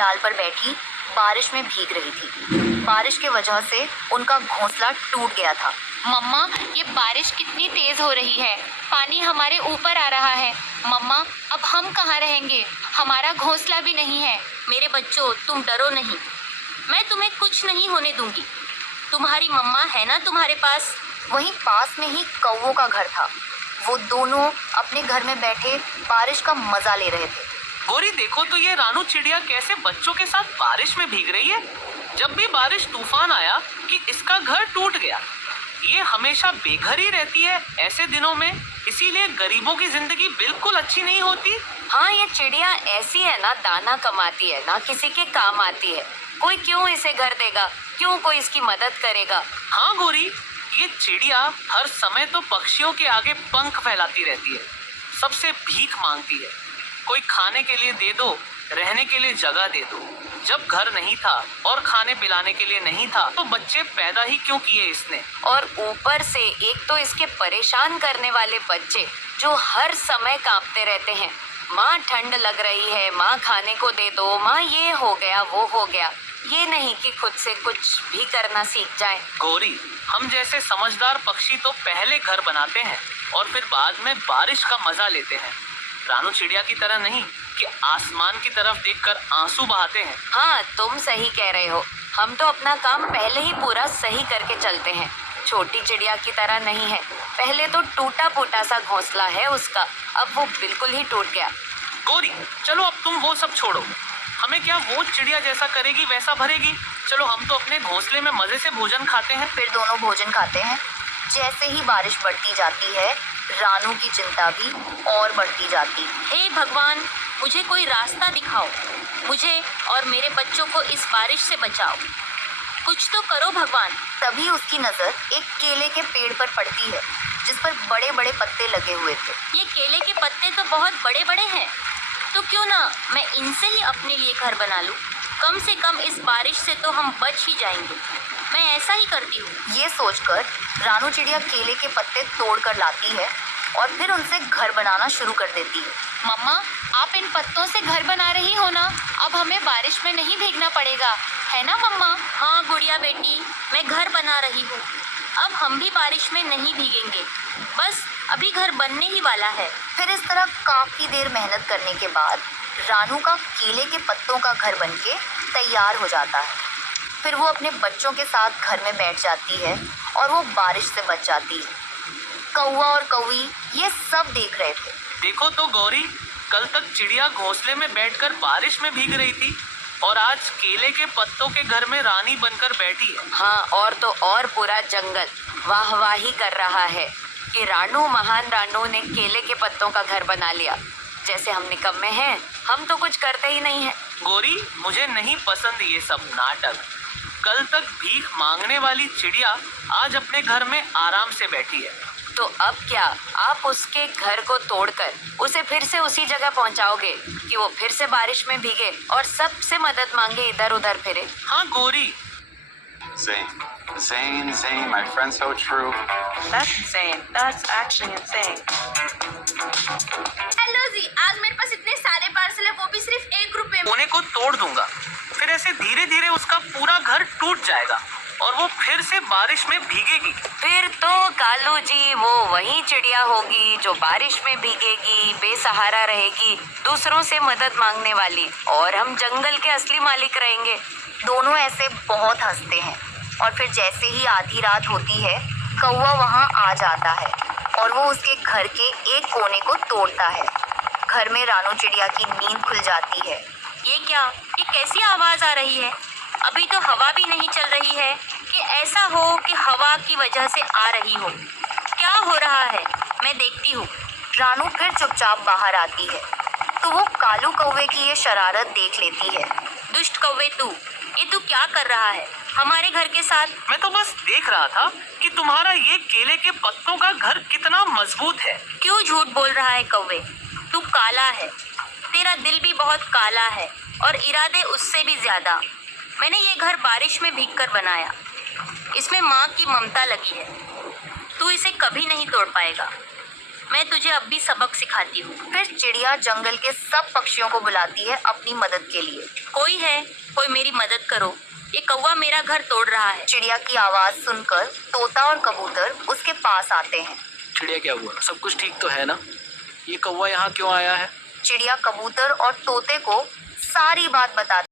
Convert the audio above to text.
डाल पर बैठी बारिश में भीग रही थी। बारिश के वजह से उनका घोंसला टूट गया था। मम्मा, ये बारिश कितनी तेज हो रही है, पानी हमारे ऊपर आ रहा है। मम्मा, अब हम कहाँ रहेंगे? हमारा घोंसला भी नहीं है। मेरे बच्चों, तुम डरो नहीं, मैं तुम्हें कुछ नहीं होने दूंगी। तुम्हारी मम्मा है ना तुम्हारे पास। वहीं पास में ही कौवों का घर था। वो दोनों अपने घर में बैठे बारिश का मजा ले रहे थे। गौरी, देखो तो ये रानू चिड़िया कैसे बच्चों के साथ बारिश में भीग रही है। जब भी बारिश तूफान आया कि इसका घर टूट गया। ये हमेशा बेघर ही रहती है ऐसे दिनों में, इसीलिए गरीबों की जिंदगी बिल्कुल अच्छी नहीं होती। हाँ, ये चिड़िया ऐसी है ना, दाना कमाती है ना किसी के काम आती है। कोई क्यों इसे घर देगा, क्यों कोई इसकी मदद करेगा। हाँ गौरी, ये चिड़िया हर समय तो पक्षियों के आगे पंख फैलाती रहती है, सबसे भीख मांगती है। कोई खाने के लिए दे दो, रहने के लिए जगह दे दो। जब घर नहीं था और खाने पिलाने के लिए नहीं था तो बच्चे पैदा ही क्यों किए इसने। और ऊपर से एक तो इसके परेशान करने वाले बच्चे जो हर समय कांपते रहते हैं। माँ ठंड लग रही है, माँ खाने को दे दो, माँ ये हो गया वो हो गया। ये नहीं कि खुद से कुछ भी करना सीख जाए। गौरी, हम जैसे समझदार पक्षी तो पहले घर बनाते हैं और फिर बाद में बारिश का मजा लेते हैं। रानू चिड़िया की तरह नहीं कि आसमान की तरफ देखकर आंसू बहाते हैं। हाँ, तुम सही कह रहे हो। हम तो अपना काम पहले ही पूरा सही करके चलते हैं। छोटी चिड़िया की तरह नहीं है। पहले तो टूटा फूटा सा घोंसला है उसका, अब वो बिल्कुल ही टूट गया। गौरी, चलो अब तुम वो सब छोड़ो। हमें क्या वो चिड़िया जैसा करेगी वैसा भरेगी। चलो हम तो अपने घोंसले में मजे से भोजन खाते हैं। फिर दोनों भोजन खाते हैं। जैसे ही बारिश बढ़ती जाती है, रानू की चिंता भी और बढ़ती जाती। हे भगवान, मुझे कोई रास्ता दिखाओ। मुझे और मेरे बच्चों को इस बारिश से बचाओ। कुछ तो करो भगवान। तभी उसकी नजर एक केले के पेड़ पर पड़ती है जिस पर बड़े बड़े पत्ते लगे हुए थे। ये केले के पत्ते तो बहुत बड़े बड़े हैं, तो क्यों ना मैं इनसे ही अपने लिए घर बना लूं। कम से कम इस बारिश से तो हम बच ही जाएंगे। मैं ऐसा ही करती हूँ। ये सोचकर रानू चिड़िया केले के पत्ते तोड़कर लाती है और फिर उनसे घर बनाना शुरू कर देती है। मम्मा, आप इन पत्तों से घर बना रही हो ना? अब हमें बारिश में नहीं भीगना पड़ेगा, है ना मम्मा? हाँ गुड़िया बेटी, मैं घर बना रही हूँ। अब हम भी बारिश में नहीं भीगेंगे। बस अभी घर बनने ही वाला है। फिर इस तरह काफी देर मेहनत करने के बाद रानू का केले के पत्तों का घर बनके तैयार हो जाता है। फिर वो अपने बच्चों के साथ घर में बैठ जाती है और वो बारिश से बच जाती है। कौवा और कौवी ये सब देख रहे थे। देखो तो गौरी, कल तक चिड़िया घोंसले में बैठकर बारिश में भीग रही थी और आज केले के पत्तों के घर में रानी बनकर बैठी है। हाँ, और तो और पूरा जंगल वाहवाही कर रहा है कि रानू, महान रानू ने केले के पत्तों का घर बना लिया। जैसे हम निकम्मे हैं, हम तो कुछ करते ही नहीं है। गौरी, मुझे नहीं पसंद ये सब नाटक। कल तक भीख मांगने वाली चिड़िया आज अपने घर में आराम से बैठी है। तो अब क्या आप उसके घर को तोड़कर उसे फिर से उसी जगह पहुंचाओगे कि वो फिर से बारिश में भीगे और सबसे मदद मांगे, इधर उधर फिरे? हाँ Gauri. Zane, my friend, so true. That's insane. That's actually insane. Hello ji, आज मेरे पास इतने सारे पार्सल है, वो भी सिर्फ 1 रुपए में। कोने को तोड़ दूंगा, फिर ऐसे धीरे धीरे उसका पूरा घर टूट जाएगा और वो फिर से बारिश में भीगेगी। फिर तो कालू जी वो वही चिड़िया होगी जो बारिश में भीगेगी, बेसहारा रहेगी, दूसरों से मदद मांगने वाली, और हम जंगल के असली मालिक रहेंगे। दोनों ऐसे बहुत हंसते हैं और फिर जैसे ही आधी रात होती है, कौवा वहाँ आ जाता है और वो उसके घर के एक कोने को तोड़ता है। घर में रानू चिड़िया की नींद खुल जाती है। ये क्या, ये कैसी आवाज आ रही है? अभी तो हवा भी नहीं चल रही है कि ऐसा हो कि हवा की वजह से आ रही हो। क्या हो रहा है? मैं देखती हूँ। रानू फिर चुपचाप बाहर आती है तो वो कालू कौवे की ये शरारत देख लेती है। दुष्ट कौवे तू क्या कर रहा है हमारे घर के साथ? मैं तो बस देख रहा था कि तुम्हारा ये केले के पत्तों का घर कितना मजबूत है। क्यों झूठ बोल रहा है कौवे? तू काला है, तेरा दिल भी बहुत काला है और इरादे उससे भी ज्यादा। मैंने ये घर बारिश में भीगकर बनाया। इसमें माँ की ममता लगी है। तू इसे कभी नहीं तोड़ पाएगा। मैं तुझे अब भी सबक सिखाती हूँ। फिर चिड़िया जंगल के सब पक्षियों को बुलाती है अपनी मदद के लिए। कोई है, कोई मेरी मदद करो, ये कौवा मेरा घर तोड़ रहा है। चिड़िया की आवाज सुनकर तोता और कबूतर उसके पास आते हैं। चिड़िया, क्या हुआ? सब कुछ ठीक तो है ना? ये कौवा यहाँ क्यों आया है? चिड़िया कबूतर और तोते को सारी बात बताती